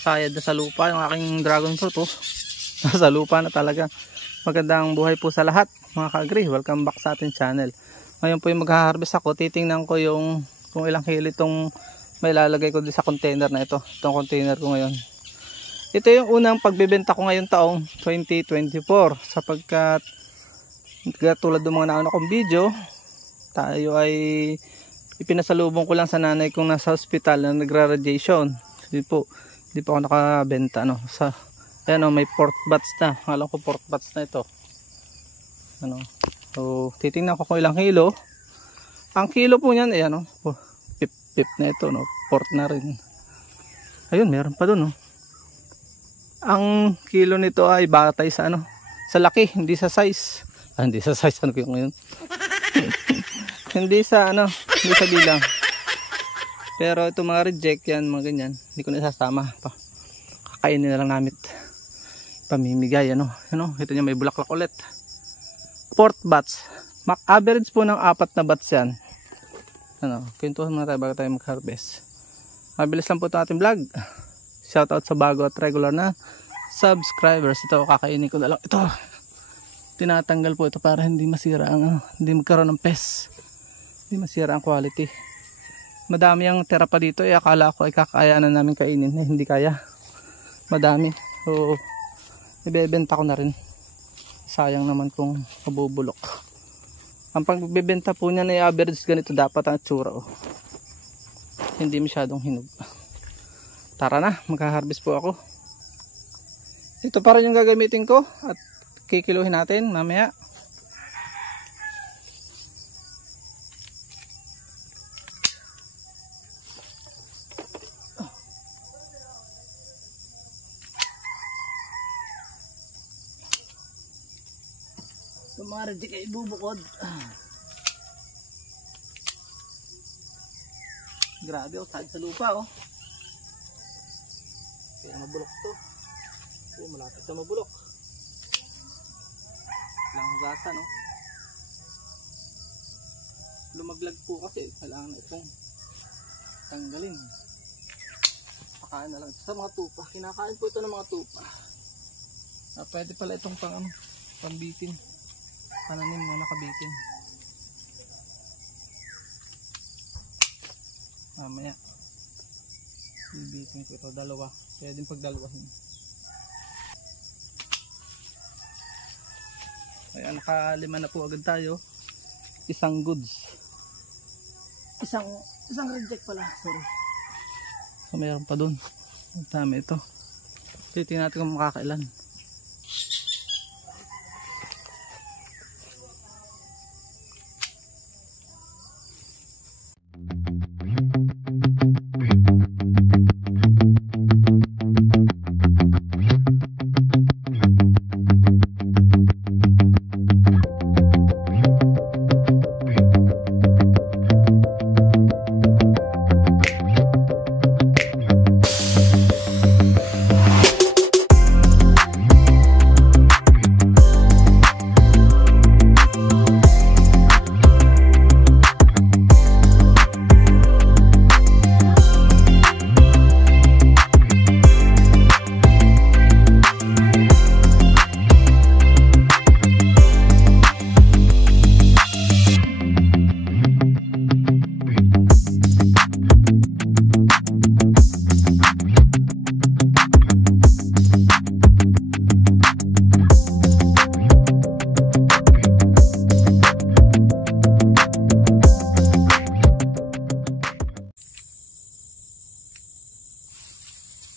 Sayad na sa lupa yung aking dragon fruit, oh. Nasa lupa na talaga. Magandang buhay po sa lahat mga ka-agri. Welcome back sa ating channel. Ngayon po yung magha-harvest ako. Titingnan ko yung kung ilang kilo itong may lalagay ko din sa container na ito. Itong container ko ngayon. Ito yung unang pagbebenta ko ngayon taong 2024. Sapagkat tulad ng mga nauna kong video, tayo ay ipinasalubong ko lang sa nanay kong nasa hospital na nagra-radiation. Hindi po ako nakabenta, no. Ayan, may port bats na. Alam ko port bats na ito. So titingnan ko kung ilang kilo. Ang kilo po niyan, ayan, pip na ito, no. Port na rin. Ayun, meron pa doon, no. Ang kilo nito ay batay sa sa laki, hindi sa size. Hindi sa size, ano ko yung ngayon. hindi sa bilang. Pero ito mga reject yan, mga ganyan, hindi ko na isasama pa. Kakainin na lang namin. Pamimigay, ito niya, may bulaklak ulit. Port bats. Average po ng 4 na bats yan. Kwentuhan muna tayo bago tayo mag-harvest. Mabilis lang po ito ating vlog. Shoutout sa bago at regular na subscribers. Ito, kakainin ko na lang. Ito, tinatanggal po ito para hindi masira hindi magkaroon ng pest. Hindi masira ang quality. Madami ang tira pa dito, akala ko ay kakayanan namin kainin, hindi kaya. Madami. So ibebenta ko na rin. Sayang naman kung mabubulok. Ang pagbebenta po niya na average ganito dapat ang itsura, hindi masyadong hinog. Tara na, magha-harvest po ako. Ito pa rin yung gagamitin ko at kikiluhin natin mamaya. So mga reject ay ibubukod. Grabe, saan sa lupa, kaya mabulok to. Malapit na mabulok. Langgasan, lumaglag po kasi kailangan itong tanggalin. Pakain na lang ito sa mga tupa. Kinakain po ito ng mga tupa. Pwede pala itong pambitin. Pananim mo nakabitin. Mamaya bibitin ko ito, dalawa. Pwede pagdalawahin. Ayan, nakalima na po agad tayo. Isang goods. Isang reject pala, sorry. So mayroon pa dun. Ang dami ito. Titingnan natin kung makakailan.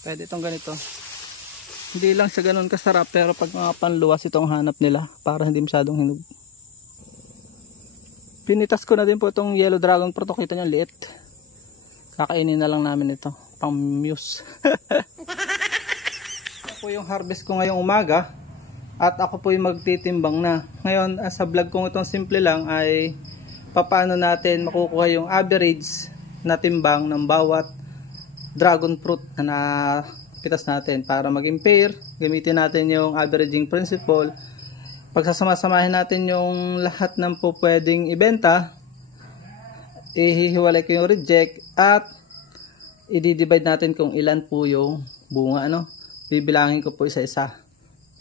Pwede itong ganito. Hindi lang siya ganun kasarap, pero pag mga panluwas itong hanap nila para hindi masyadong hinog. Pinitas ko na din po itong yellow dragon fruit. Kita nyo, liit. Kakainin na lang namin ito. Pang muse. Ako yung harvest ko ngayong umaga. At ako po yung magtitimbang na. Ngayon, sa vlog kong itong simple lang ay paano natin makukuha yung average na timbang ng bawat dragon fruit na napitas natin para maging pair. Gamitin natin yung averaging principle. Pagsasama-samahin natin yung lahat ng po pwedeng ibenta, ihihiwalay ko yung reject at i-divide natin kung ilan po yung bunga, ano. Bibilangin ko po isa-isa.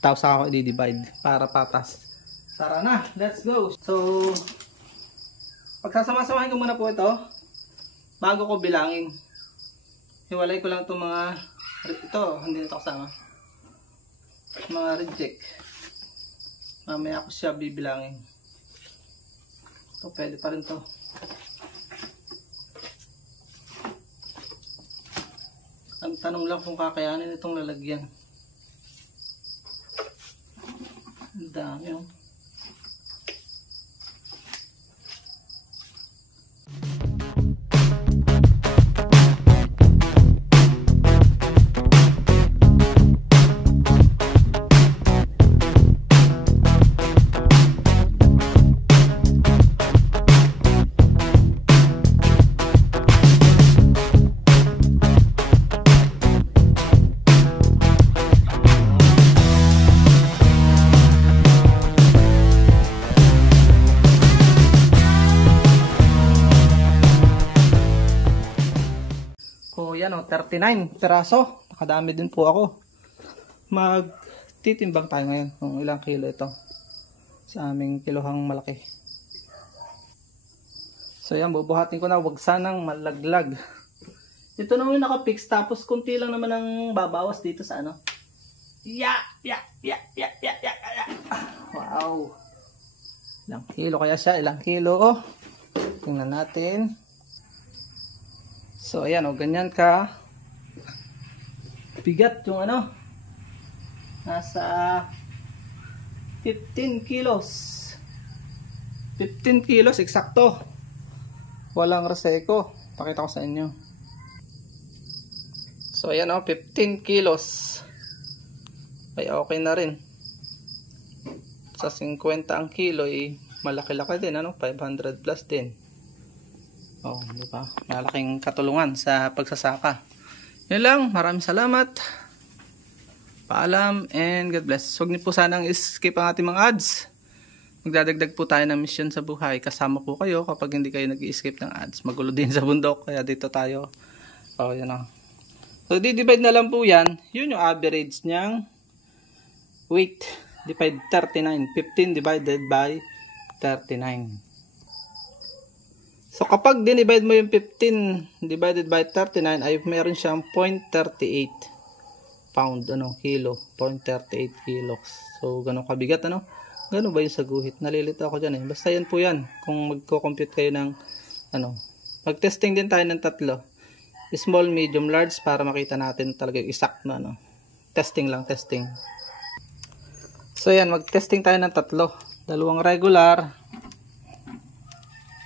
Tapos ako i-divide para patas. Tara na, let's go. So, pagsasama-samahin ko muna po ito bago ko bilangin. Hiwalay ko lang itong mga, ito, hindi na ito kasama. Mga reject. Mamaya ko siya bibilangin. Ito, pwede pa rin ito. Ang tanong lang kung kakayanin itong lalagyan. Ang dami, oh. Yan o, 39 peraso. Nakadami din po ako. Magtitimbang tayo ngayon kung ilang kilo ito sa aming kilohang malaki. So yan, bubuhatin ko na. Huwag sanang malaglag. Ito naman yung nakapix. Tapos kunti lang naman ang babawas dito sa ano. Ya. Wow. Ilang kilo kaya siya? Ilang kilo? Oh. Tingnan natin. So ayan o, ganyan ka bigat yung ano, nasa 15 kilos 15 kilos eksakto, walang reseko. Pakita ko sa inyo. So ayan o, 15 kilos ay okay na rin. Sa 50 ang kilo ay malaki-laki din, ano, 500 plus din. Oh, di ba? Malaking katulungan sa pagsasaka. Yun lang, maraming salamat. Paalam and God bless. Huwag niyo po sanang skip ang ating mga ads. Magdadagdag po tayo ng mission sa buhay. Kasama po kayo kapag hindi kayo nag-i-skip ng ads. Magulo din sa bundok, kaya dito tayo. Oh, yun o. So, di-divide na lang po yan. Yun yung average niyang weight. Divide 39. 15 divided by 39. So kapag dinivide mo yung 15 divided by 39 ay meron siyang 0.38 pound, ano, kilo, 0.38 kilos. So ganun kabigat, ano? Ganun ba yung sa guhit? Nalilito ako dyan eh. Basta yan po yan. Kung magko-compute kayo ng ano, mag-testing din tayo ng tatlo. Small, medium, large para makita natin talaga yung exact na ano. Testing lang, testing. So yan, mag-testing tayo ng tatlo. Dalawang regular,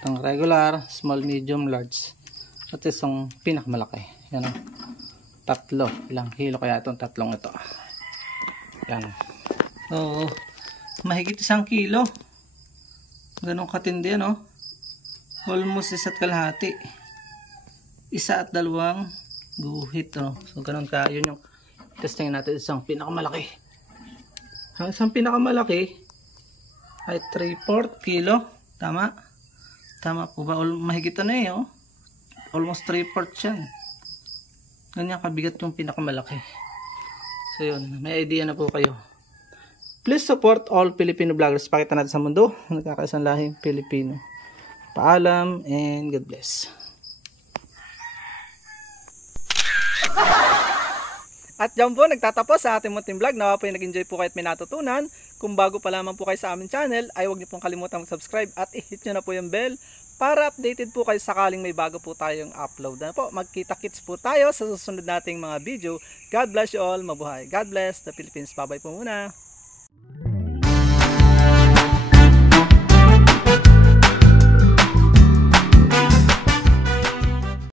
ang regular, small, medium, large, at isang pinakamalaki. Yan o. Tatlo. Ilang kilo kaya itong tatlong ito? Yan. So, mahigit 1 kilo. Ganun katindi, ano? Almost 1 kalahati. 1 at 2 guhit, no? So, ganun ka. Yun yung testing natin, isang pinakamalaki. Ang isang pinakamalaki ay 3/4 kilo. Tama? Tama po ba? Mahigit na eh, oh. Almost 3/4 yan. Ganyan kabigat yung pinakamalaki. So yun, may idea na po kayo. Please support all Filipino vloggers. Pakita natin sa mundo, nagkakaisang lahing Pilipino. Paalam and God bless. At dyan po, nagtatapos sa ating munting vlog. Nawa po yung nag-enjoy po kayo at may natutunan. Kung bago pa lamang po kayo sa aming channel, ay huwag niyo pong kalimutan mag-subscribe at i-hit nyo na po yung bell para updated po kayo sakaling may bago po tayong upload. Na po, magkita-kits po tayo sa susunod nating mga video. God bless you all. Mabuhay. God bless the Philippines. Bye-bye po muna.